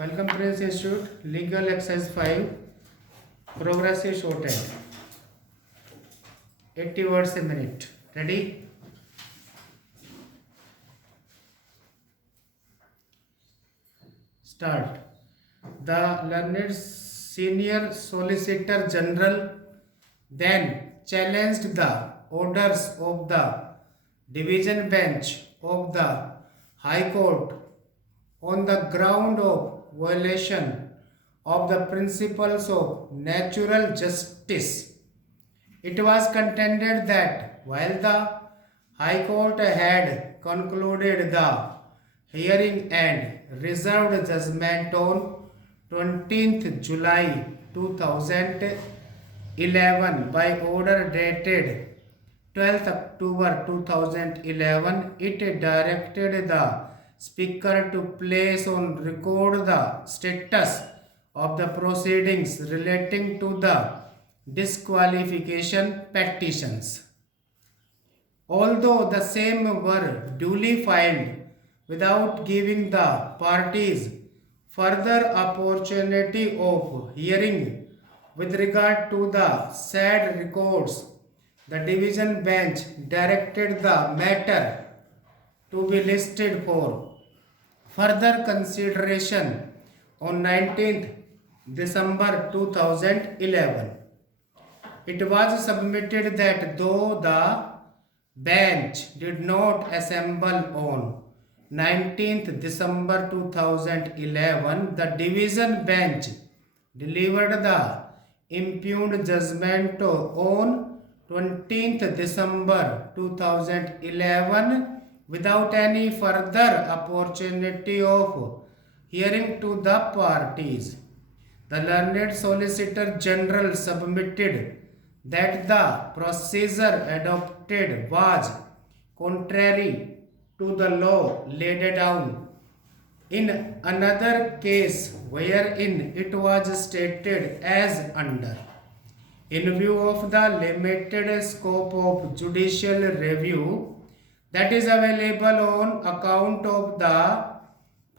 Welcome Prince Institute, Legal Exercise 5, Progressive Shorthand, 80 words a minute. Ready? Start. The learned Senior Solicitor General then challenged the orders of the Division Bench of the High Court on the ground of violation of the principles of natural justice. It was contended that while the High Court had concluded the hearing and reserved judgment on 20th July 2011 by order dated 12th October 2011, it directed the Speaker to place on record the status of the proceedings relating to the disqualification petitions. Although the same were duly filed without giving the parties further opportunity of hearing with regard to the said records, the division bench directed the matter to be listed for further consideration on 19th December 2011. It was submitted that though the bench did not assemble on 19th December 2011, the division bench delivered the impugned judgment on 20th December 2011 without any further opportunity of hearing to the parties. The learned Solicitor General submitted that the procedure adopted was contrary to the law laid down in another case wherein it was stated as under. In view of the limited scope of judicial review that is available on account of the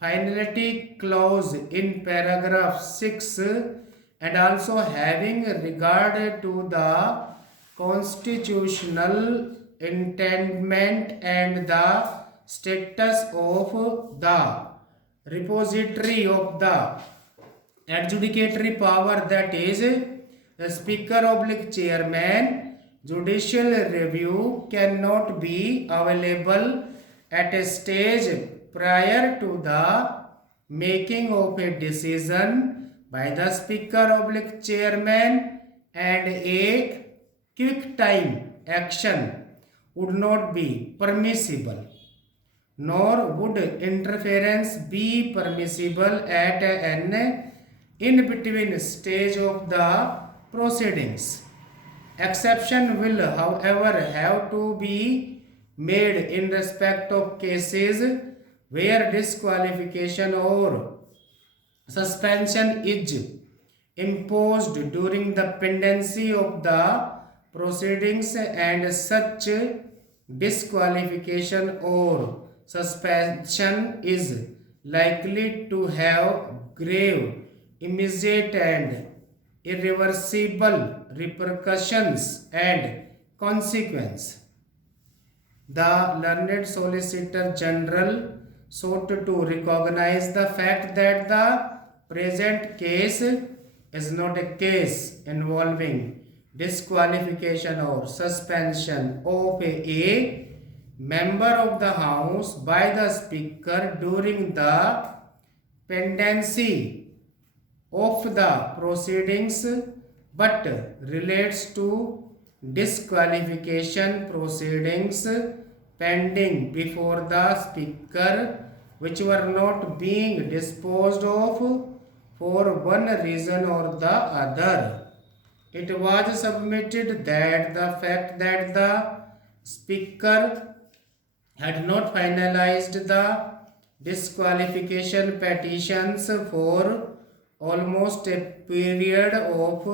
finality clause in paragraph 6 and also having regard to the constitutional intendment and the status of the repository of the adjudicatory power, that is the speaker oblique chairman, judicial review cannot be available at a stage prior to the making of a decision by the speaker oblique chairman, and a quick time action would not be permissible, nor would interference be permissible at an in between stage of the proceedings. Exception will, however, have to be made in respect of cases where disqualification or suspension is imposed during the pendency of the proceedings, and such disqualification or suspension is likely to have grave, immediate and irreversible repercussions and consequence. The learned Solicitor General sought to recognize the fact that the present case is not a case involving disqualification or suspension of a member of the House by the Speaker during the pendency of the proceedings, but relates to disqualification proceedings pending before the Speaker which were not being disposed of for one reason or the other. It was submitted that the fact that the Speaker had not finalized the disqualification petitions for almost a period of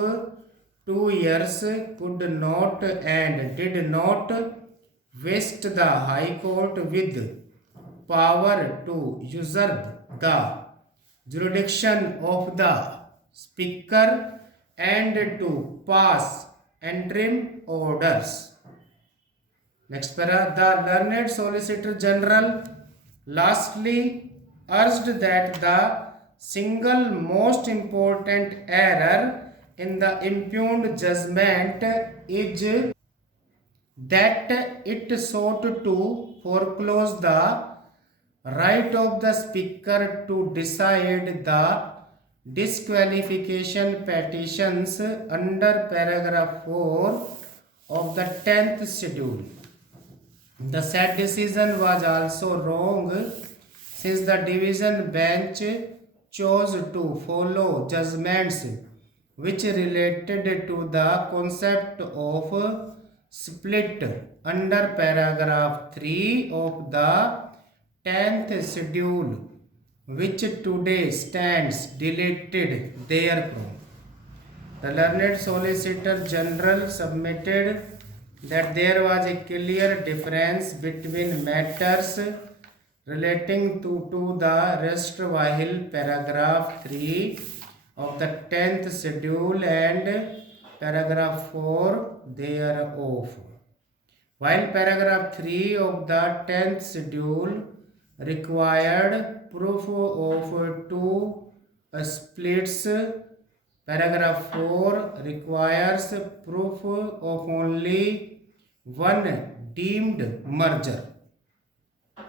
2 years could not and did not vest the High Court with power to usurp the jurisdiction of the Speaker and to pass interim orders. Next para, the learned Solicitor General lastly urged that the single most important error in the impugned judgment is that it sought to foreclose the right of the Speaker to decide the disqualification petitions under paragraph 4 of the 10th schedule. The said decision was also wrong since the division bench chose to follow judgments which related to the concept of split under paragraph 3 of the 10th schedule, which today stands deleted therefrom. The learned Solicitor General submitted that there was a clear difference between matters relating to the rest while paragraph 3 of the 10th schedule and paragraph 4 thereof. While paragraph 3 of the 10th schedule required proof of two splits, paragraph 4 requires proof of only one deemed merger.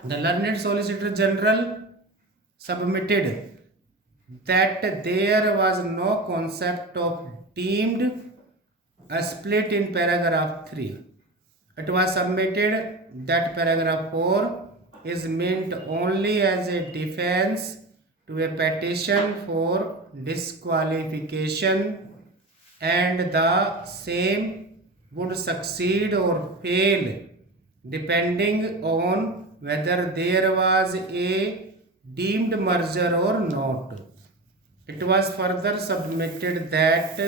The learned Solicitor General submitted that there was no concept of deemed a split in paragraph 3. It was submitted that paragraph 4 is meant only as a defense to a petition for disqualification, and the same would succeed or fail depending on whether there was a deemed merger or not. It was further submitted that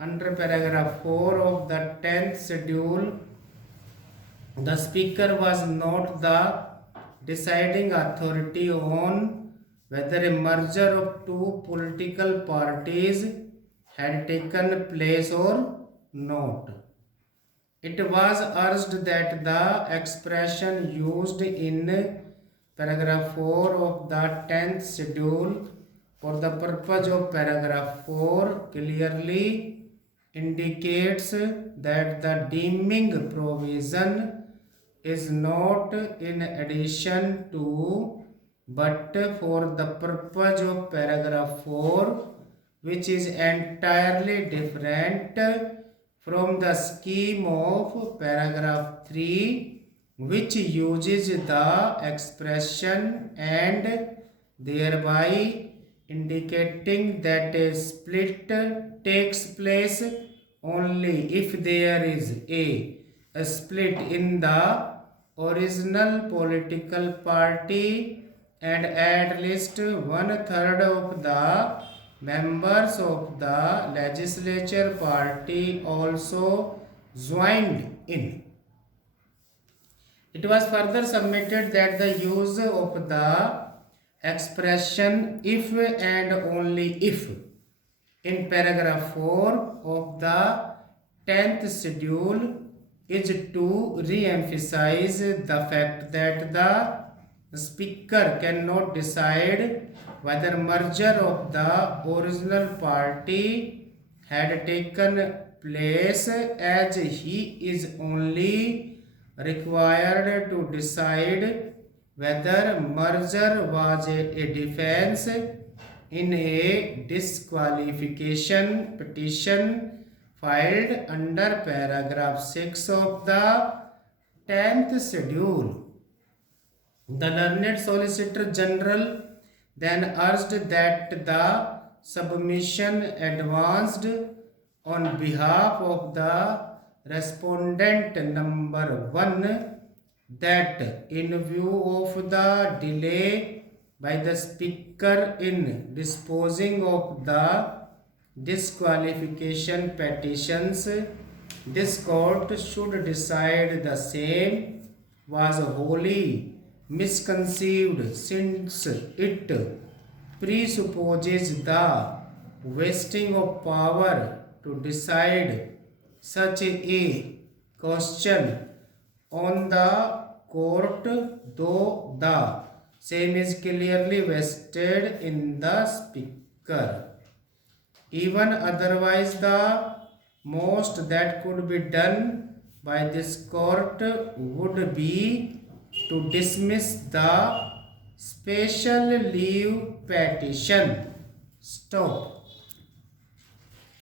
under paragraph 4 of the 10th schedule, the Speaker was not the deciding authority on whether a merger of two political parties had taken place or not. It was urged that the expression used in paragraph 4 of the 10th schedule for the purpose of paragraph 4 clearly indicates that the deeming provision is not in addition to but for the purpose of paragraph 4, which is entirely different from the scheme of paragraph 3, which uses the expression and thereby indicating that a split takes place only if there is a split in the original political party and at least 1/3 of the members of the legislature party also joined in. It was further submitted that the use of the expression if and only if in paragraph 4 of the 10th schedule is to re-emphasize the fact that the Speaker cannot decide whether merger of the original party had taken place, as he is only required to decide whether merger was a defense in a disqualification petition filed under paragraph 6 of the 10th schedule. The learned Solicitor General then urged that the submission advanced on behalf of the respondent number 1 that in view of the delay by the Speaker in disposing of the disqualification petitions, this court should decide the same was wholly misconceived, since it presupposes the wasting of power to decide such a question on the court, though the same is clearly vested in the speaker. Even otherwise, the most that could be done by this court would be to dismiss the special leave petition. Stop.